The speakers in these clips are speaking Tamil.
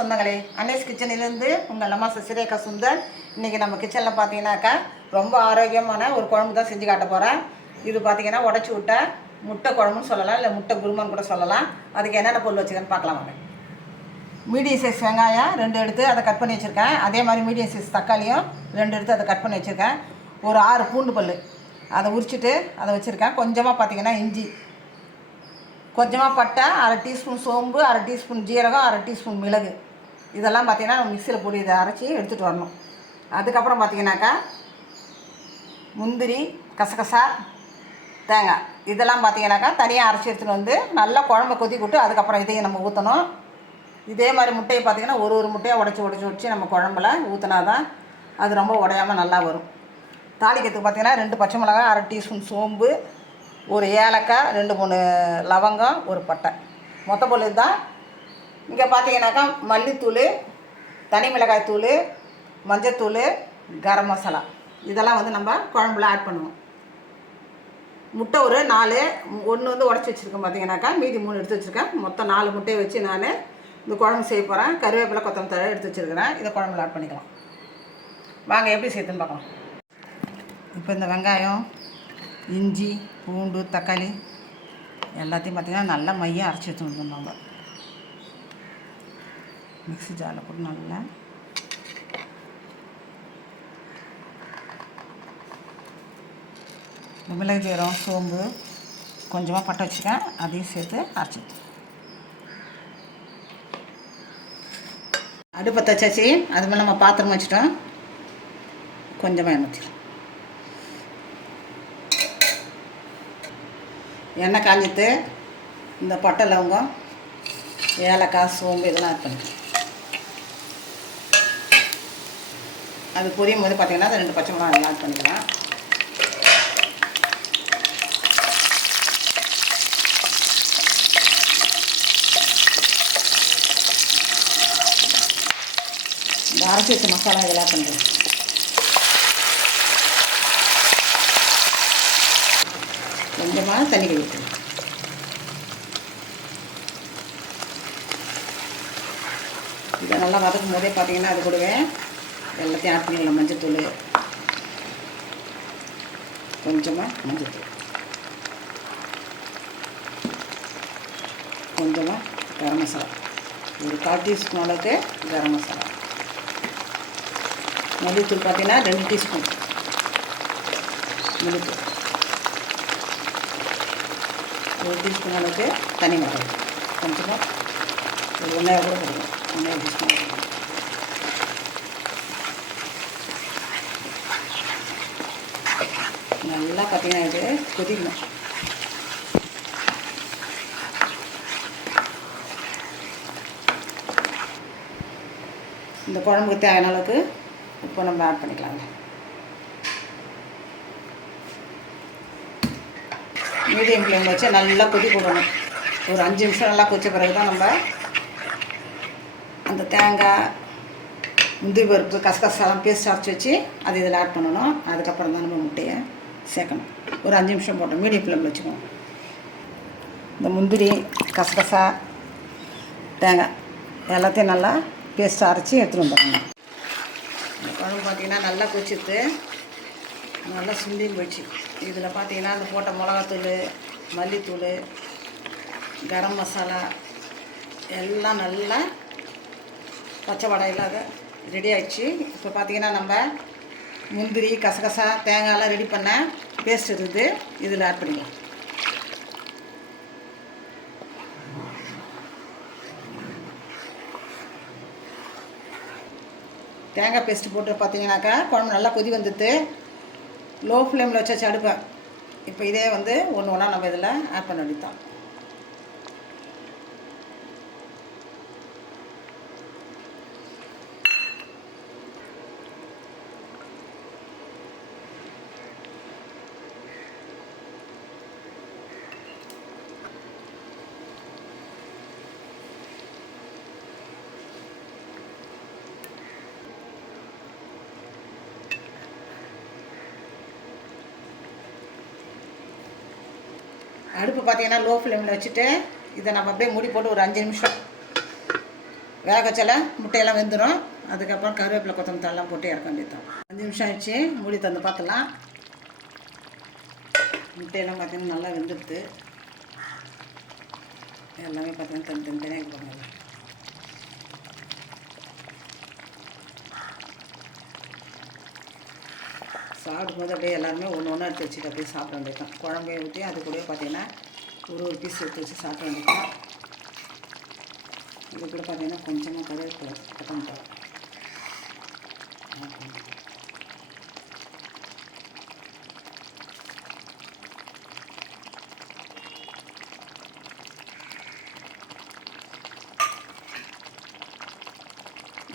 சொந்தங்களே, அன்னேஸ் கிச்சனிலேருந்து உங்கள் அம்மா சிரேகா சுந்தர். இன்றைக்கி நம்ம கிச்சனில் பார்த்தீங்கன்னாக்கா ரொம்ப ஆரோக்கியமான ஒரு குழம்பு தான் செஞ்சு காட்ட போகிறேன். இது பார்த்தீங்கன்னா உடச்சி விட்ட முட்டை குழம்புன்னு சொல்லலாம், இல்லை முட்டை குருமான்னு கூட சொல்லலாம். அதுக்கு என்னென்ன பொருள் வச்சுக்கன்னு பார்க்கலாம் வாங்க. மீடியம் சைஸ் வெங்காயம் 2 எடுத்து அதை கட் பண்ணி வச்சுருக்கேன். அதே மாதிரி மீடியம் சைஸ் தக்காளியும் 2 எடுத்து அதை கட் பண்ணி வச்சுருக்கேன். ஒரு 6 பூண்டு பல் அதை உரிச்சிட்டு அதை வச்சுருக்கேன். கொஞ்சமாக பார்த்தீங்கன்னா இஞ்சி, கொஞ்சமாக பட்டை, 1/2 டீஸ்பூன் சோம்பு, 1/2 டீஸ்பூன் ஜீரகம், 1/2 டீஸ்பூன் மிளகு. இதெல்லாம் பார்த்திங்கன்னா நம்ம மிக்சியில் போட்டு இதை அரைச்சி எடுத்துகிட்டு வரணும். அதுக்கப்புறம் பார்த்திங்கனாக்கா முந்திரி, கசகசா, தேங்காய் இதெல்லாம் பார்த்திங்கனாக்கா தனியாக அரைச்சி எடுத்துகிட்டு வந்து நல்லா குழம்பை கொதிக்க விட்டு அதுக்கப்புறம் இதையும் நம்ம ஊற்றணும். இதே மாதிரி முட்டையை பார்த்திங்கன்னா ஒரு முட்டையாக உடச்சி நம்ம குழம்புல ஊற்றினா தான் அது ரொம்ப உடையாமல் நல்லா வரும். தாளிக்கிறதுக்கு பார்த்திங்கன்னா 2 பச்சை மிளகாய், 1/2 டீஸ்பூன் சோம்பு, ஒரு ஏலக்காய், 2-3 லவங்கம், ஒரு பட்டை. மொத்த பொருள் தான். இங்கே பார்த்தீங்கன்னாக்கா மல்லித்தூள், தனி மிளகாய் தூள், மஞ்சத்தூள், கரம் மசாலா இதெல்லாம் வந்து நம்ம குழம்புல ஆட் பண்ணுவோம். முட்டை ஒரு 4, 1 வந்து உடச்சி வச்சுருக்கேன். பார்த்தீங்கன்னாக்கா மீதி 3 எடுத்து வச்சுருக்கேன். மொத்தம் 4 முட்டையை வச்சு நான் இந்த குழம்பு செய்ய போகிறேன். கருவேப்பிலை, கொத்தமல்லி தழை எடுத்து வச்சுருக்கிறேன். இதை குழம்புல ஆட் பண்ணிக்கலாம். வாங்க எப்படி சேர்த்துன்னு பார்க்கலாம். இப்போ இந்த வெங்காயம், இஞ்சி, பூண்டு, தக்காளி எல்லாத்தையும் பார்த்திங்கன்னா நல்லா மையம் அரைச்சி எடுத்து வந்துடணும். நம்ம மிக்ஸி ஜாரில் போட்டு நல்லா மிளகு, ஜீரகம், சோம்பு, கொஞ்சமாக பட்டை வச்சுக்கேன், அதையும் சேர்த்து அரைச்சி அடுப்பை தச்சாச்சு. அது மேலே நம்ம பாத்திரம் வச்சுட்டோம். கொஞ்சமாக எண்ணெய் ஊற்றிடும். எண்ணெய் காஞ்சிட்டு இந்த பட்டை, லவங்கம், ஏலக்காய், சோம்பு இதெல்லாம் ஆட் பண்ணி அது பொரியும் போது பார்த்திங்கன்னா அது 2 பச்சை மிளகாய் ஆட் பண்ணிக்கலாம். இந்த அரைச்சி வச்ச மசாலா இதெல்லாம் பண்ணுறேன். கொஞ்சமாக தண்ணி கழிக்கணும். இதை நல்லா வதக்கும் போதே பார்த்தீங்கன்னா அது கூடவே எல்லாத்தையும் ஆட் பண்ணிக்கலாம். மஞ்சத்தூள், கொஞ்சமாக மஞ்சத்தூள், கொஞ்சமாக கரம் மசாலா, ஒரு 1/4 டீஸ்பூன் அளவுக்கு கரம் மசாலா. மல்லித்தூள் பார்த்தீங்கன்னா 2 டீஸ்பூன் மல்லித்தூள், 1 டீஸ்பூன் அளவுக்கு தனி மிளகாய், கொஞ்சமாக ஒரு 1 கூட கொடுக்கும். 1 டீஸ்பூன் நல்லா பார்த்தீங்கன்னா இது கொதிக்கணும். இந்த குழம்புக்கு தேவையான அளவுக்கு உப்பு நம்ம ஆட் பண்ணிக்கலாங்க. மீடியம் ஃப்ளேமில் வச்சு நல்லா கொதிக்க விடணும். ஒரு 5 நிமிஷம் நல்லா கொதிச்ச பிறகு தான் நம்ம அந்த தேங்காய், முந்திரி பருப்பு, கசகசாலாம் பேஸ்ட் அரைச்சி வச்சு அது இதில் ஆட் பண்ணணும். அதுக்கப்புறம் தான் நம்ம முட்டையை சேர்க்கணும். ஒரு 5 நிமிஷம் போட்டோம். மீடியம் ஃப்ளேமில் வச்சுக்கணும். இந்த முந்திரி, கசகசா, தேங்காய் எல்லாத்தையும் நல்லா பேஸ்ட் அரைச்சி எடுத்துகிட்டு வந்துடணும். இந்த குழம்பு பார்த்திங்கன்னா நல்லா கொதிச்சுட்டு நல்லா சுண்டி போயிடுச்சு. இதில் பார்த்தீங்கன்னா அந்த போட்ட மிளகாத்தூள், மல்லித்தூள், கரம் மசாலா எல்லாம் நல்லா பச்சை வடை இல்லாத ரெடி ஆகிடுச்சு. இப்போ பார்த்திங்கன்னா நம்ம முந்திரி, கசகசா, தேங்காயெல்லாம் ரெடி பண்ண பேஸ்ட் இருக்குது. இதில் ஆட் பண்ணிக்கலாம். தேங்காய் பேஸ்ட்டு போட்டு பார்த்தீங்கன்னாக்கா குழம்பு நல்லா கொதி வந்துட்டு லோ ஃப்ளேமில் வச்சாச்சு அடுப்பை. இப்போ இதே வந்து ஒன்று ஒன்றா நம்ம இதில் ஆட் பண்ண வேண்டியதான். அடுப்பு பார்த்தீங்கன்னா லோ ஃப்ளேமில் வச்சுட்டு இதை நம்ம அப்படியே மூடி போட்டு ஒரு 5 நிமிஷம் வேக வச்சால முட்டையெல்லாம் வெந்துடும். அதுக்கப்புறம் கருவேப்பிலை கொத்தமல்லி தழைலாம் போட்டு இறக்க வேண்டியதான். 5 நிமிஷம் ஆயிடுச்சு. மூடி தந்து பார்த்துலாம். முட்டையெல்லாம் பார்த்தீங்கன்னா நல்லா வெந்துடுது. எல்லாமே பார்த்தீங்கன்னா தனித்தனியாக இருப்பாங்க. சாப்பிடும்போது அப்படியே எல்லாருமே ஒன்று ஒன்று எடுத்து வச்சுட்டு அப்படியே சாப்பிட வேண்டியதான். குழம்பையை ஊற்றி அது கூட பார்த்தீங்கன்னா ஒரு பீஸ் எடுத்து வச்சு சாப்பிட வேண்டியதான். இது கூட பார்த்தீங்கன்னா கொஞ்சமாக கருவேப்பிலை கொத்தமல்லி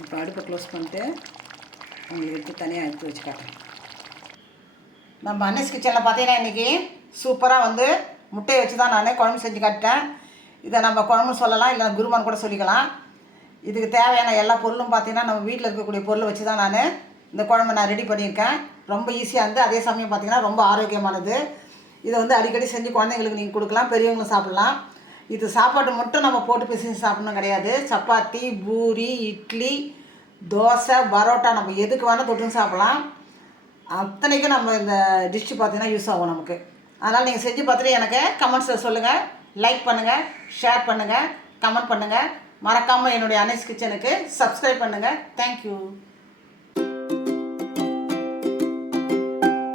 இப்போ அடுப்பை க்ளோஸ் பண்ணிட்டு உங்களுக்கு எடுத்து தனியாக எடுத்து வச்சு காட்டுறேன். நம்ம அன்னஸ் கிச்சனில் பார்த்தீங்கன்னா இன்றைக்கி சூப்பராக வந்து முட்டையை வச்சு தான் நான் குழம்பு செஞ்சு காட்டேன். இதை நம்ம குழம்பு சொல்லலாம், இல்லை குருமான் கூட சொல்லிக்கலாம். இதுக்கு தேவையான எல்லா பொருளும் பார்த்தீங்கன்னா நம்ம வீட்டில் இருக்கக்கூடிய பொருளை வச்சு தான் நான் இந்த குழம்பை நான் ரெடி பண்ணியிருக்கேன். ரொம்ப ஈஸியாக இருந்து அதே சமயம் பார்த்திங்கன்னா ரொம்ப ஆரோக்கியமானது. இதை வந்து அடிக்கடி செஞ்சு குழந்தைங்களுக்கு நீங்கள் கொடுக்கலாம், பெரியவங்களும் சாப்பிட்லாம். இது சாப்பாடு மட்டும் நம்ம போட்டு பிசைஞ்சு சாப்பிடணும் கிடையாது. சப்பாத்தி, பூரி, இட்லி, தோசை, பரோட்டா நம்ம எதுக்கு வேணால் தொட்டுன்னு சாப்பிட்லாம். அத்தனைக்கும் நம்ம இந்த டிஷ்ஷு பார்த்திங்கன்னா யூஸ் ஆகும் நமக்கு. அதனால் நீங்கள் செஞ்சு பார்த்துட்டு எனக்கு கமெண்ட்ஸில் சொல்லுங்கள். லைக் பண்ணுங்கள், ஷேர் பண்ணுங்கள், கமெண்ட் பண்ணுங்கள். மறக்காமல் என்னுடைய அன்னஸ் கிச்சனுக்கு சப்ஸ்கிரைப் பண்ணுங்கள். தேங்க்யூ.